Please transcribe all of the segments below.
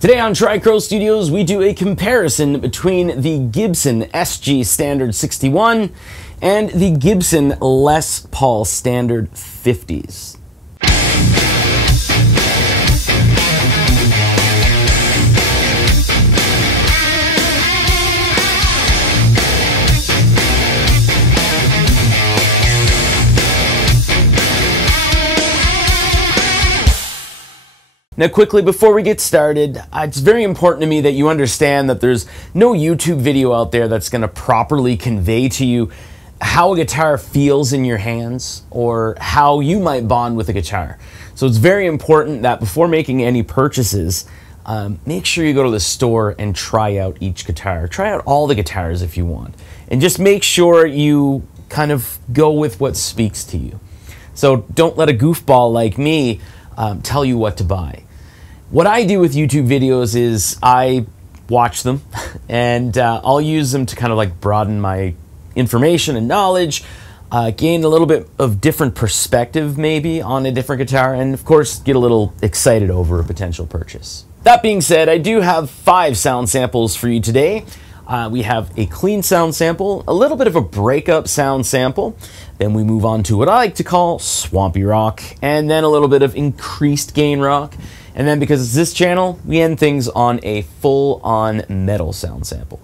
Today on Tricrow Studios, we do a comparison between the Gibson SG Standard 61 and the Gibson Les Paul Standard 50s. Now quickly, before we get started, it's very important to me that you understand that there's no YouTube video out there that's going to properly convey to you how a guitar feels in your hands or how you might bond with a guitar. So it's very important that before making any purchases, make sure you go to the store and try out each guitar. Try out all the guitars if you want. And just make sure you kind of go with what speaks to you. So don't let a goofball like me tell you what to buy. What I do with YouTube videos is I watch them and I'll use them to kind of like broaden my information and knowledge, gain a little bit of different perspective maybe on a different guitar, and of course get a little excited over a potential purchase. That being said, I do have 5 sound samples for you today. We have a clean sound sample, a little bit of a breakup sound sample, then we move on to what I like to call swampy rock, and then a little bit of increased gain rock, and then because it's this channel, we end things on a full-on metal sound sample.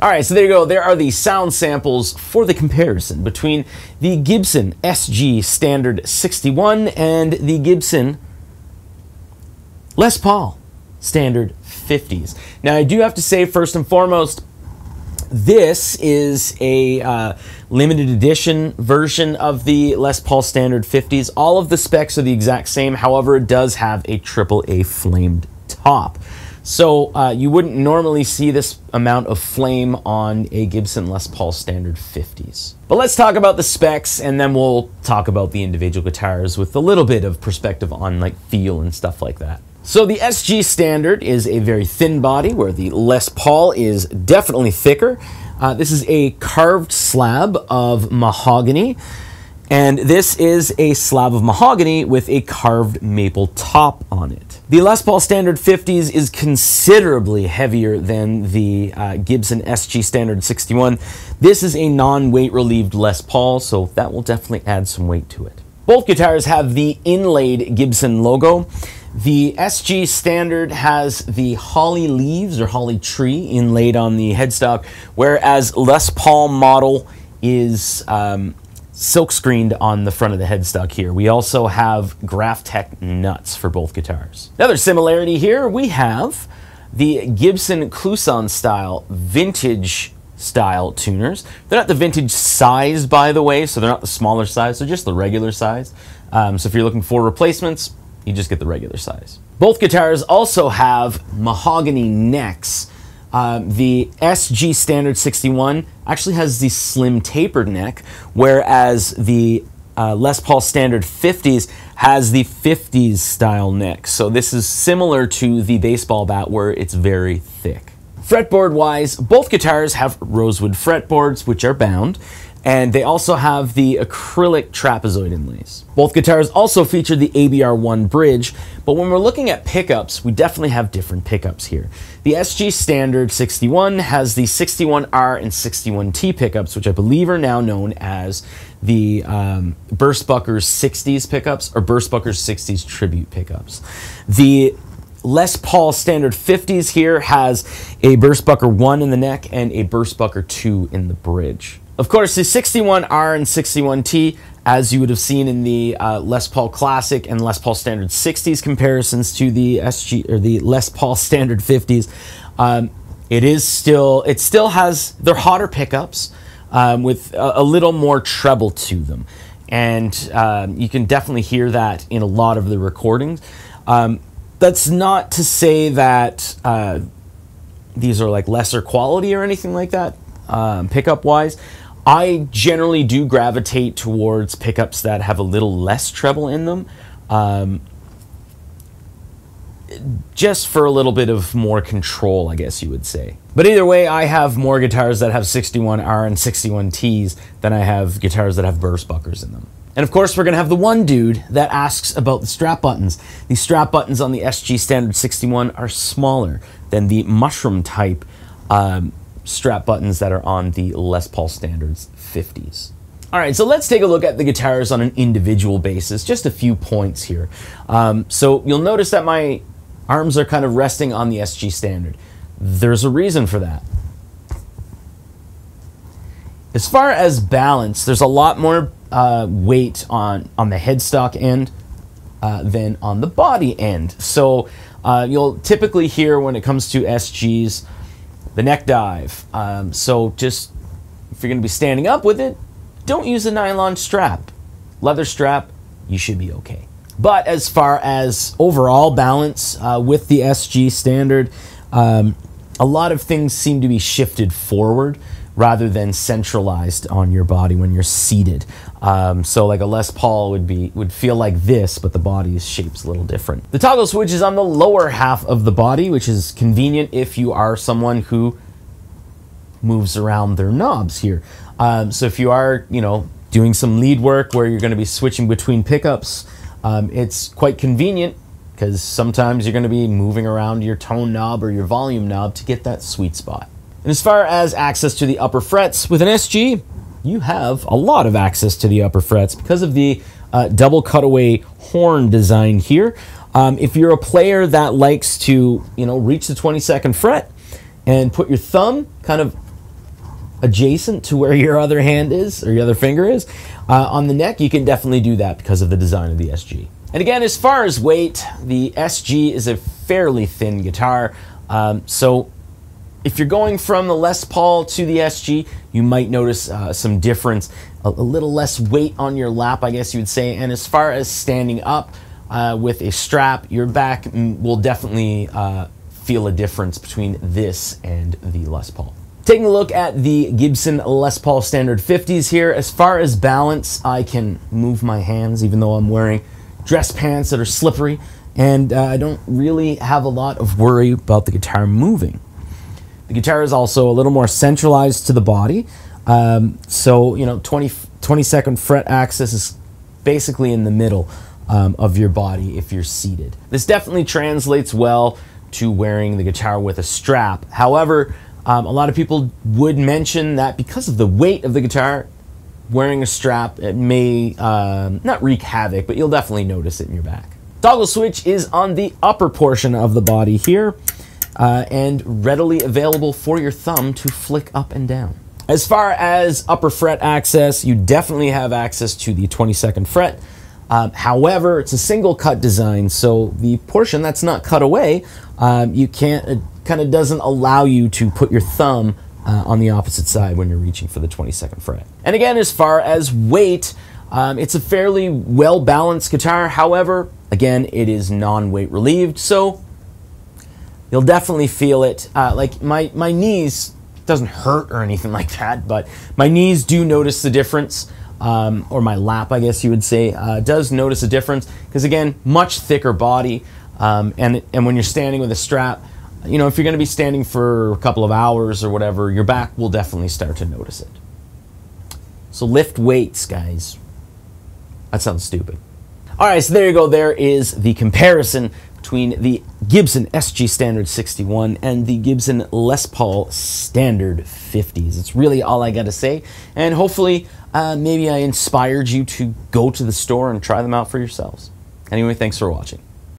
All right, so there you go. There are the sound samples for the comparison between the Gibson SG Standard 61 and the Gibson Les Paul Standard 50s. Now, I do have to say, first and foremost, this is a limited edition version of the Les Paul Standard 50s. All of the specs are the exact same. However, it does have a AAA flamed top. So you wouldn't normally see this amount of flame on a Gibson Les Paul Standard 50s. But let's talk about the specs, and then we'll talk about the individual guitars with a little bit of perspective on like feel and stuff like that. So the SG Standard is a very thin body, where the Les Paul is definitely thicker. This is a carved slab of mahogany, and this is a slab of mahogany with a carved maple top on it. The Les Paul Standard 50s is considerably heavier than the Gibson SG Standard 61. This is a non-weight relieved Les Paul, so that will definitely add some weight to it. Both guitars have the inlaid Gibson logo. The SG Standard has the holly leaves or holly tree inlaid on the headstock, whereas Les Paul model is silk screened on the front of the headstock here. We also have Graphtec nuts for both guitars. Another similarity here, we have the Gibson Clouson style vintage style tuners. They're not the vintage size, by the way, so they're not the smaller size, they're just the regular size. So if you're looking for replacements, you just get the regular size. Both guitars also have mahogany necks. The SG Standard 61 actually has the slim tapered neck, whereas the Les Paul Standard 50s has the 50s style neck. So this is similar to the baseball bat, where it's very thick. Fretboard wise, both guitars have rosewood fretboards, which are bound, and they also have the acrylic trapezoid inlays. Both guitars also feature the ABR1 bridge, but when we're looking at pickups, we definitely have different pickups here. The SG Standard 61 has the 61R and 61T pickups, which I believe are now known as the Burstbuckers 60s pickups, or Burstbuckers 60s tribute pickups. The Les Paul Standard 50s here has a Burstbucker 1 in the neck and a Burstbucker 2 in the bridge. Of course, the 61R and 61T, as you would have seen in the Les Paul Classic and Les Paul Standard 60s comparisons to the SG or the Les Paul Standard 50s, it still has their hotter pickups with a little more treble to them, and you can definitely hear that in a lot of the recordings. That's not to say that these are like lesser quality or anything like that, pickup wise. I generally do gravitate towards pickups that have a little less treble in them, just for a little bit of more control, I guess you would say. But either way, I have more guitars that have 61R and 61Ts than I have guitars that have Burstbuckers in them. And of course, we're going to have the one dude that asks about the strap buttons. The strap buttons on the SG Standard 61 are smaller than the mushroom type strap buttons that are on the Les Paul Standards 50s. All right, so let's take a look at the guitars on an individual basis. Just a few points here. So you'll notice that my arms are kind of resting on the SG Standard. There's a reason for that. As far as balance, there's a lot more weight on the headstock end than on the body end. So you'll typically hear when it comes to SGs, the neck dive. So just, if you're going to be standing up with it, don't use a nylon strap. Leather strap, you should be okay. But as far as overall balance with the SG Standard, a lot of things seem to be shifted forward rather than centralized on your body when you're seated. So like a Les Paul would feel like this, but the body's shape's a little different. The toggle switch is on the lower half of the body, which is convenient if you are someone who moves around their knobs here. So if you are, doing some lead work where you're going to be switching between pickups, it's quite convenient because sometimes you're going to be moving around your tone knob or your volume knob to get that sweet spot. And as far as access to the upper frets, with an SG, you have a lot of access to the upper frets because of the double cutaway horn design here. If you're a player that likes to, reach the 22nd fret and put your thumb kind of adjacent to where your other hand is, or your other finger is. On the neck, you can definitely do that because of the design of the SG. And again, as far as weight, the SG is a fairly thin guitar. So if you're going from the Les Paul to the SG, you might notice some difference, a little less weight on your lap, I guess you would say. And as far as standing up with a strap, your back will definitely feel a difference between this and the Les Paul. Taking a look at the Gibson Les Paul Standard 50s here, as far as balance, I can move my hands even though I'm wearing dress pants that are slippery, and I don't really have a lot of worry about the guitar moving. The guitar is also a little more centralized to the body, so you know, 22nd fret axis is basically in the middle of your body if you're seated. This definitely translates well to wearing the guitar with a strap. However, a lot of people would mention that because of the weight of the guitar, wearing a strap, it may not wreak havoc, but you'll definitely notice it in your back. Toggle switch is on the upper portion of the body here, and readily available for your thumb to flick up and down. As far as upper fret access, you definitely have access to the 22nd fret. However, it's a single cut design, so the portion that's not cut away, you can't, it kind of doesn't allow you to put your thumb on the opposite side when you're reaching for the 22nd fret. And again, as far as weight, it's a fairly well-balanced guitar. However, again, it is non-weight relieved, so you'll definitely feel it. Like my knees, doesn't hurt or anything like that, but my knees do notice the difference. Or my lap, I guess you would say, does notice a difference because, again, much thicker body, and when you're standing with a strap, you know, if you're going to be standing for a couple of hours or whatever, your back will definitely start to notice it. So lift weights, guys. That sounds stupid. All right, so there you go. There is the comparison between the Gibson SG Standard 61 and the Gibson Les Paul Standard 50s. It's really all I got to say, and hopefully maybe I inspired you to go to the store and try them out for yourselves. Anyway, thanks for watching.